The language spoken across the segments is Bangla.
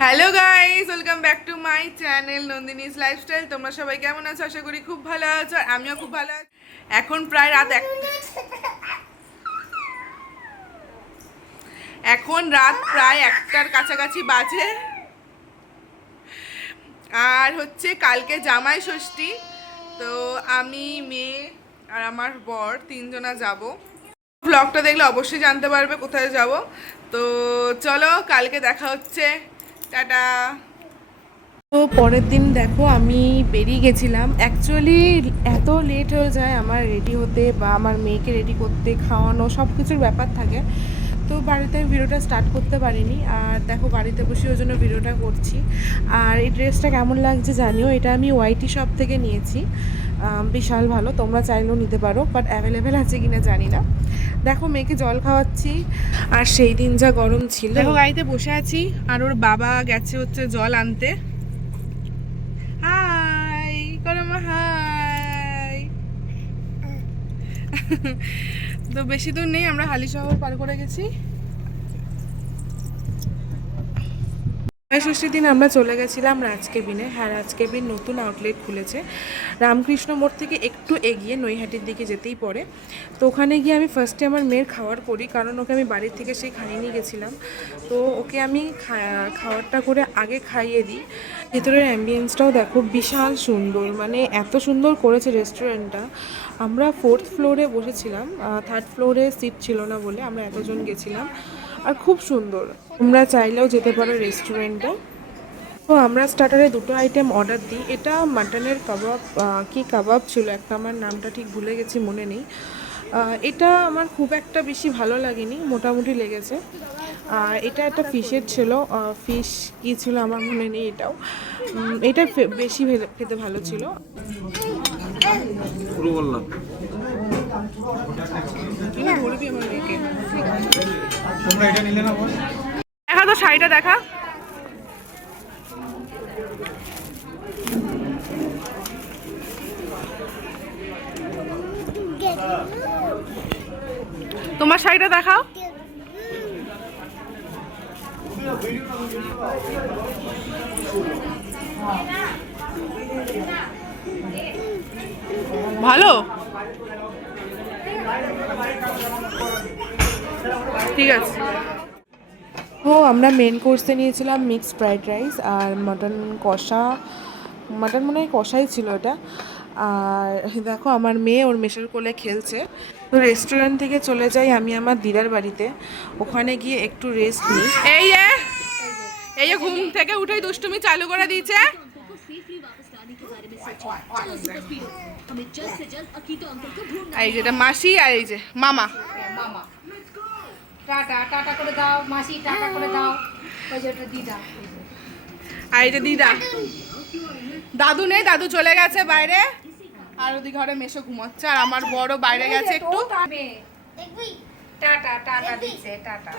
Hello guys, welcome back to my channel Nandini's lifestyle. তোমরা সবাই কেমন আছো? আশা করি খুব ভালো আছো, আর আমিও খুব ভালো আছি। এখন প্রায় রাত প্রায় 1টার কাছাকাছি বাজে। আর হচ্ছে কালকে জামাই ষষ্ঠী, তো আমি, মেয়ে আর আমার বর তিনজনা যাব। ব্লগটা দেখলে অবশ্যই জানতে পারবে কোথায় যাব। তো চলো, কালকে দেখা হচ্ছে। টাটা। তো পরের দিন দেখো আমি বেরিয়ে গেছিলাম। অ্যাকচুয়ালি এত লেট হয়ে যায় আমার রেডি হতে বা আমার মেয়েকে রেডি করতে, খাওয়ানো সব কিছুর ব্যাপার থাকে। তো বাড়িতে আমি ভিডিওটা স্টার্ট করতে পারিনি। আর দেখো বাড়িতে বসে ওই জন্য ভিডিওটা করছি। আর এই ড্রেসটা কেমন লাগছে জানিও। এটা আমি ওয়াইটি শপ থেকে নিয়েছি। বিশাল ভালো, তোমরা চাইলেও নিতে পারো, বাট অ্যাভেলেবেল আছে কিনা জানি না। দেখো মেয়েকে জল খাওয়াচ্ছি। আর সেই দিন যা গরম ছিল, দেখো গাড়িতে বসে আছি আর ওর বাবা গেছে হচ্ছে জল আনতে। হাই করো মা, হাই। তো বেশি দূর নেই, আমরা হালিশহর পার করে গেছি। ষষ্ঠীর দিন আমরা চলে গেছিলাম রাজকেবিনে। হ্যাঁ, রাজকেবিন নতুন আউটলেট খুলেছে রামকৃষ্ণ মোড় থেকে একটু এগিয়ে নৈহাটির দিকে যেতেই পড়ে। তো ওখানে গিয়ে আমি ফার্স্টে আমার মেয়ের খাওয়ার করি, কারণ ওকে আমি বাড়ির থেকে সেই খাইয়ে নিয়ে গেছিলাম। তো ওকে আমি খাওয়ারটা করে আগে খাইয়ে দিই। ভেতরের অ্যাম্বিয়েন্সটাও দেখো বিশাল সুন্দর, মানে এত সুন্দর করেছে রেস্টুরেন্টটা। আমরা 4th ফ্লোরে বসেছিলাম, 3rd ফ্লোরে সিট ছিল না বলে আমরা এতজন গেছিলাম। আর খুব সুন্দর, তোমরা চাইলেও যেতে পারো রেস্টুরেন্টে। তো আমরা স্টার্টারে দুটো আইটেম অর্ডার দিই। এটা মাটনের কাবাব, কি কাবাব ছিল একটা, আমার নামটা ঠিক ভুলে গেছি, মনে নেই। এটা আমার খুব একটা বেশি ভালো লাগেনি, মোটামুটি লেগেছে। আর এটা একটা ফিশের ছিল, ফিশ কি ছিল আমার মনে নেই এটাও। এটা বেশি খেতে ভালো ছিল। দেখা তো শাড়িটা দেখা। তোমার শাড়িটা দেখাও। ভালো, ঠিক আছে। ও আমরা মেন কোর্সে নিয়েছিলাম মিক্সড ফ্রাইড রাইস আর মাটন কষা। মাটন মনে হয় কষাই ছিল এটা। আর দেখো আমার মেয়ে ওর মেশের কোলে খেলছে। তো রেস্টুরেন্ট থেকে চলে যাই আমি আমার দিদার বাড়িতে। ওখানে গিয়ে একটু রেস্ট নিই। এই যে ঘুম থেকে উঠেই দুষ্টুমি চালু করে দিয়েছে। এই যেটা মাসি আর এই যে মামা। টাটা টাটা করে দাও মাসি, টাটা করে দাও। ওই যে ওটা দিদা, আর এই যে দিদা। দাদু নেই, দাদু চলে গেছে বাইরে। আর ওদিকে ঘরে মেশো ঘুমাচ্ছে, আর আমার বড় বাইরে গেছে একটু। টাটা টাটা দিচ্ছে, টাটা।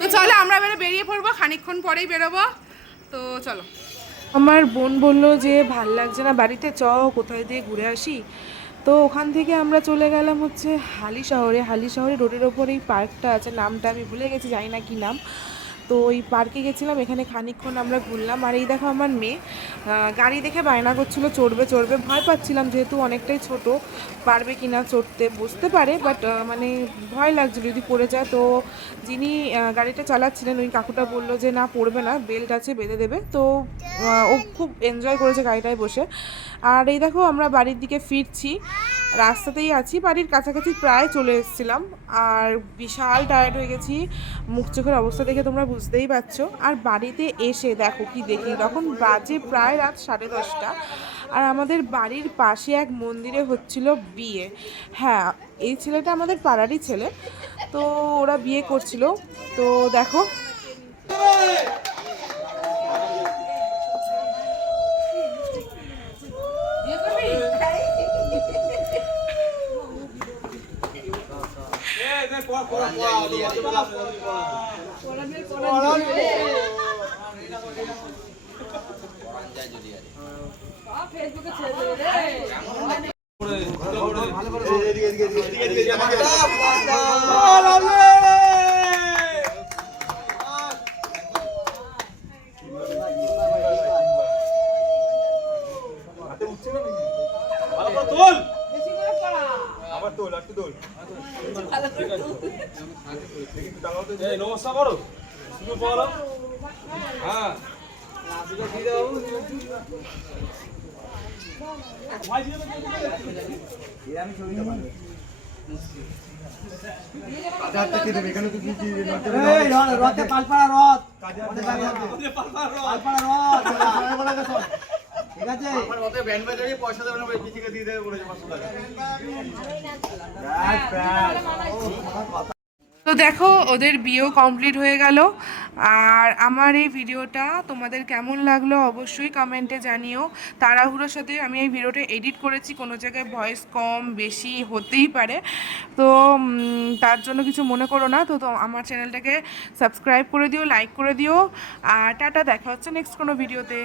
তো চলো আমরা এবারে বেরিয়ে পড়বো, খানিকক্ষণ পরেই বেরোবো। তো চলো। আমার বোন বললো যে ভাল লাগছে না বাড়িতে, চ কোথায় দিয়ে ঘুরে আসি। তো ওখান থেকে আমরা চলে গেলাম হচ্ছে হালি শহরে রোডের ওপর এই পার্কটা আছে, নামটা আমি ভুলে গেছি, জানি না কি নাম। তো ওই পার্কে গেছিলাম, এখানে খানিকক্ষণ আমরা ঘুরলাম। আর এই দেখো আমার মেয়ে গাড়ি দেখে বায়না করছিল চড়বে চড়বে, ভয় পাচ্ছিলাম যেহেতু অনেকটাই ছোট, পারবে কি না চড়তে, বুঝতে পারে, বাট মানে ভয় লাগছিল যদি পড়ে যায়। তো যিনি গাড়িটা চালাচ্ছিলেন ওই কাকুটা বললো যে না পড়বে না, বেল্ট আছে বেঁধে দেবে। তো ও খুব এনজয় করেছে গাড়িটায় বসে। আর এই দেখো আমরা বাড়ির দিকে ফিরছি, রাস্তাতেই আছি, বাড়ির কাছাকাছি প্রায় চলে এসেছিলাম। আর বিশাল টায়ার্ড হয়ে গেছি, মুখ চোখের অবস্থা দেখে তোমরা বুঝতেই পারছো। আর বাড়িতে এসে দেখো কি দেখি, তখন বাজে প্রায় রাত 10:30। আর আমাদের বাড়ির পাশে এক মন্দিরে হচ্ছিল বিয়ে। হ্যাঁ, এই ছেলেটা আমাদের পাড়ারই ছেলে, তো ওরা বিয়ে করছিল। তো দেখো এই নমস্কার করো শুরু করো হ্যাঁ রথে পালপাড়া রথ পালপাড়া রথ ঠিক আছে পয়সা দেবে না পিছিয়ে দিয়ে দেবে বলেছে 500 টাকা তো দেখো ওদের বিয়েও কমপ্লিট হয়ে গেল। আর আমার এই ভিডিওটা তোমাদের কেমন লাগলো অবশ্যই কমেন্টে জানিও। তাড়াহুড়োর সাথে আমি এই ভিডিওটা এডিট করেছি, কোনো জায়গায় ভয়েস কম বেশি হতেই পারে, তো তার জন্য কিছু মনে করো না। তো আমার চ্যানেলটাকে সাবস্ক্রাইব করে দিও, লাইক করে দিও। আর টাটা, দেখা হচ্ছে নেক্সট কোনো ভিডিওতে।